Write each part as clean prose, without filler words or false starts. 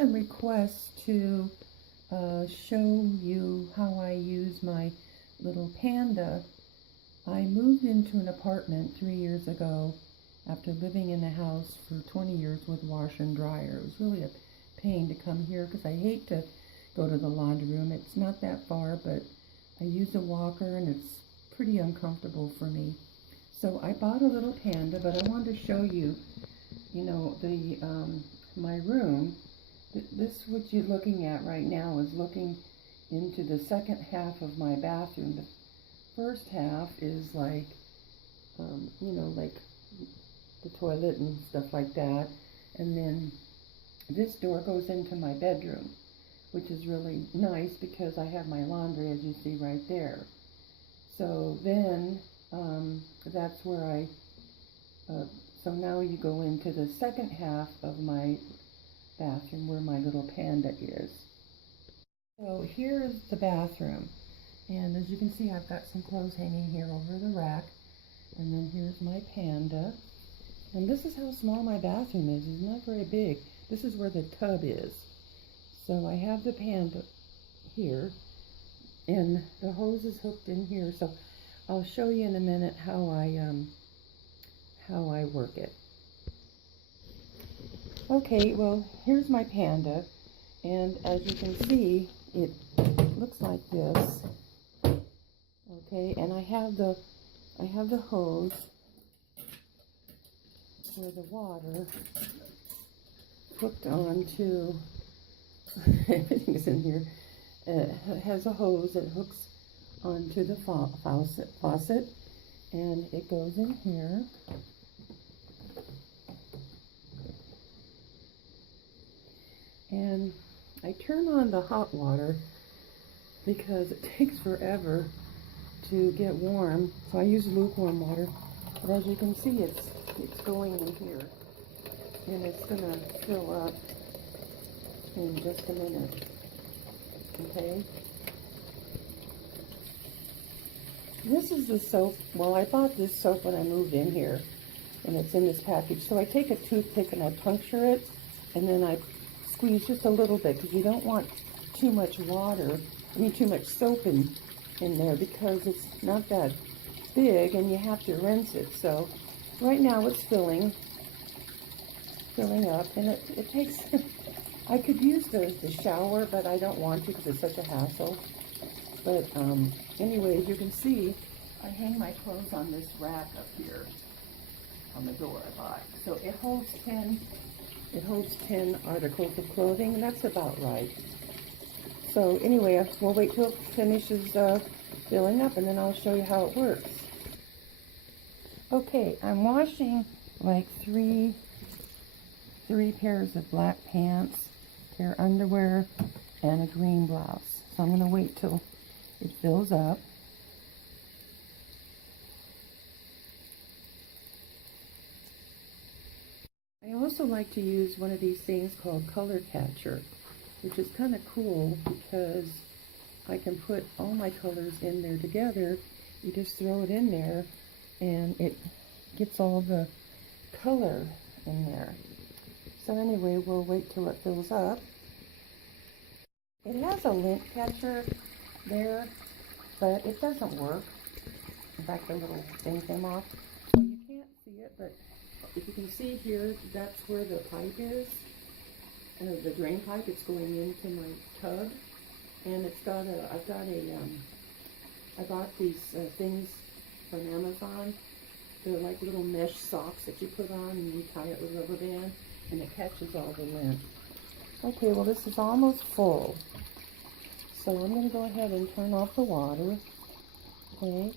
some requests to show you how I use my little Panda. I moved into an apartment 3 years ago after living in a house for 20 years with washer and dryer. It was really a pain to come here because I hate to go to the laundry room. It's not that far, but I use a walker and it's pretty uncomfortable for me. So I bought a little Panda, but I wanted to show you, my room. This, what you're looking at right now, is looking into the second half of my bathroom. The first half is like, like the toilet and stuff like that. And then this door goes into my bedroom, which is really nice because I have my laundry, as you see right there. So then, that's where so now you go into the second half of my bathroom where my little Panda is. So here's the bathroom, and as you can see, I've got some clothes hanging here over the rack, and then here's my Panda. And this is how small my bathroom is. It's not very big. This is where the tub is. So I have the Panda here, and the hose is hooked in here. So I'll show you in a minute how I work it. Okay, well, here's my Panda, and as you can see, it looks like this. Okay, and I have the hose for the water hooked onto everything's in here. It has a hose that hooks onto the faucet, and it goes in here. And I turn on the hot water because it takes forever to get warm, so I use lukewarm water. But as you can see, it's going in here, and it's gonna fill up in just a minute. Okay. This is the soap. Well, I bought this soap when I moved in here, and it's in this package. So I take a toothpick and I puncture it, and then I squeeze just a little bit because you don't want too much too much soap in there because it's not that big and you have to rinse it. So right now it's filling up, and it takes, I could use the shower, but I don't want to because it's such a hassle. But anyway, as you can see, I hang my clothes on this rack up here on the door I bought. So it holds 10 articles of clothing, and that's about right. So anyway, we'll wait till it finishes filling up, and then I'll show you how it works. Okay, I'm washing like three pairs of black pants, a pair of underwear, and a green blouse. So I'm going to wait till it fills up. I also like to use one of these things called Color Catcher, which is kind of cool because I can put all my colors in there together. You just throw it in there and it gets all the color in there. So anyway, we'll wait till it fills up. It has a lint catcher there, but it doesn't work. In fact, the little thing came off, so you can't see it, but if you can see here, that's where the pipe is, the drain pipe. It's going into my tub, and it's got I bought these things from Amazon. They're like little mesh socks that you put on and you tie it with a rubber band, and it catches all the lint. Okay, well, this is almost full, so I'm going to go ahead and turn off the water. Okay,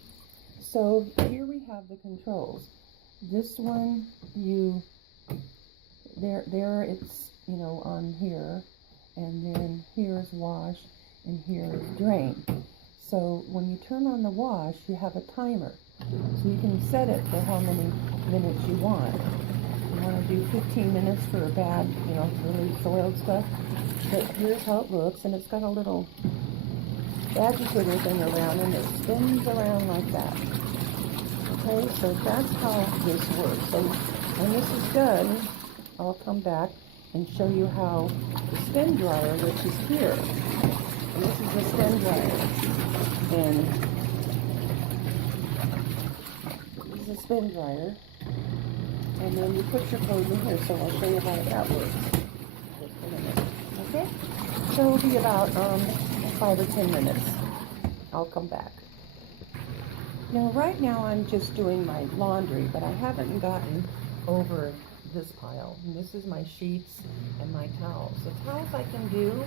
so here we have the controls. This one, there it's, on here, and then here's wash, and here's drain. So when you turn on the wash, you have a timer. So you can set it for how many minutes you want. You want to do 15 minutes for a bad, really soiled stuff. But here's how it looks, and it's got a little agitator thing around, and it spins around like that. Okay, so that's how this works. So when this is done, I'll come back and show you how the spin dryer, which is here, and this is the spin dryer, and this is a spin dryer, and then you put your clothes in here, so I'll show you how that works. Just a minute, okay? So it'll be about 5 or 10 minutes. I'll come back. Now, right now I'm just doing my laundry, but I haven't gotten over this pile. And this is my sheets and my towels. The towels I can do,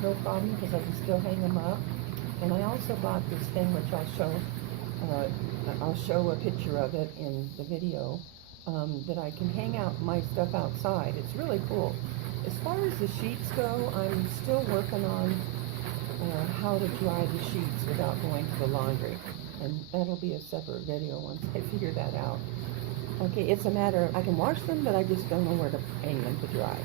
no problem, because I can still hang them up. And I also bought this thing, which I'll show a picture of it in the video, that I can hang out my stuff outside. It's really cool. As far as the sheets go, I'm still working on how to dry the sheets without going to the laundry. And that'll be a separate video once I figure that out. Okay, it's a matter of, I can wash them, but I just don't know where to hang them to dry.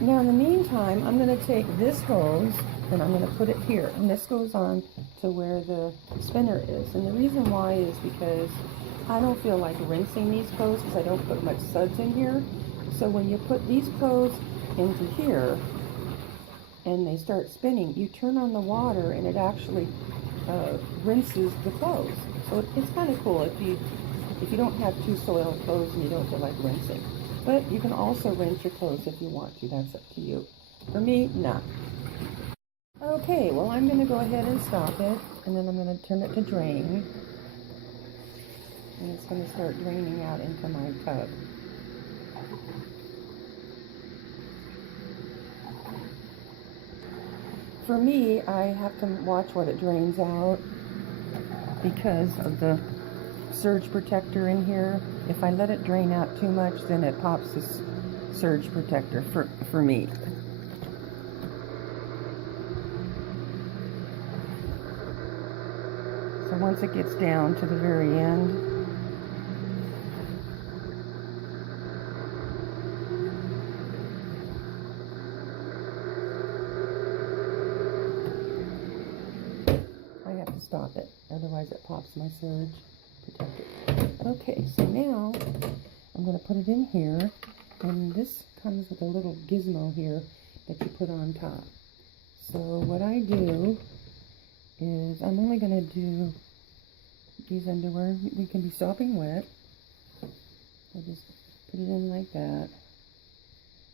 Now, in the meantime, I'm going to take this hose and I'm going to put it here. And this goes on to where the spinner is. And the reason why is because I don't feel like rinsing these clothes because I don't put much suds in here. So when you put these clothes into here and they start spinning, you turn on the water and it actually rinses the clothes. So it's kind of cool if you don't have too soiled clothes and you don't feel like rinsing. But you can also rinse your clothes if you want to. That's up to you. For me, nah. Okay, well, I'm going to go ahead and stop it, and then I'm going to turn it to drain. And it's going to start draining out into my tub. For me, I have to watch what it drains out because of the surge protector in here. If I let it drain out too much, then it pops this surge protector for me. So once it gets down to the very end, stop it, otherwise it pops my surge protector. Okay, so now I'm going to put it in here, and this comes with a little gizmo here that you put on top. So what I do is I'm only going to do these underwear. We can be sopping wet. I just put it in like that.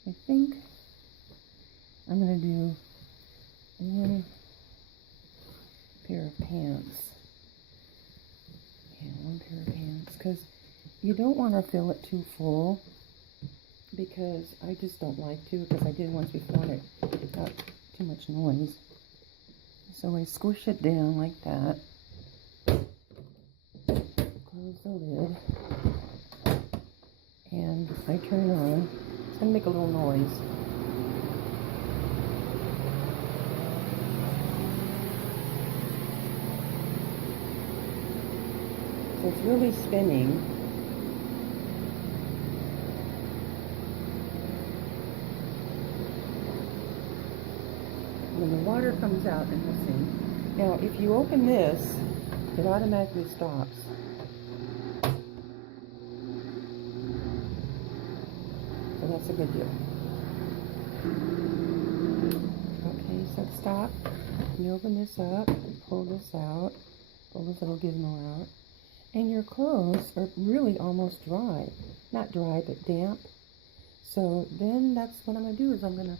I think I'm going to do one pair of pants. Yeah, one pair of pants, because you don't want to fill it too full, because I just don't like to, because I did once before and it got too much noise. So I squish it down like that, close the lid, and I turn on. It's going to make a little noise. So it's really spinning. When the water comes out in this thing. Now, if you open this, it automatically stops. So that's a good deal. Okay, so stop. You open this up, pull this out, pull this little gizmo out. And your clothes are really almost dry. Not dry, but damp. So then that's what I'm going to do is I'm going to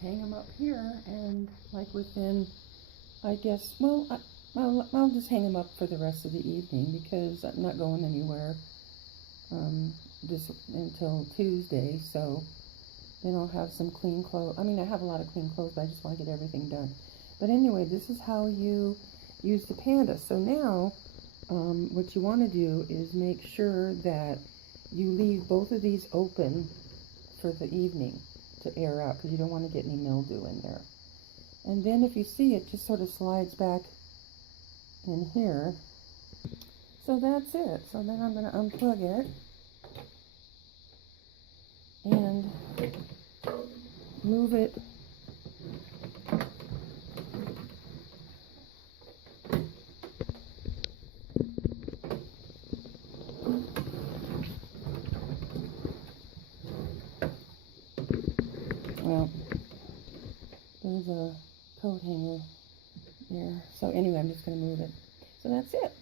hang them up here, and like within, I guess, well, I'll just hang them up for the rest of the evening because I'm not going anywhere until Tuesday. So then I'll have some clean clothes. I mean, I have a lot of clean clothes, but I just want to get everything done. But anyway, this is how you use the Panda. So now, what you want to do is make sure that you leave both of these open for the evening to air out, because you don't want to get any mildew in there. And then if you see, it just sort of slides back in here. So that's it. So then I'm going to unplug it and move it Well, there's a coat hanger there. So anyway, I'm just going to move it. So that's it.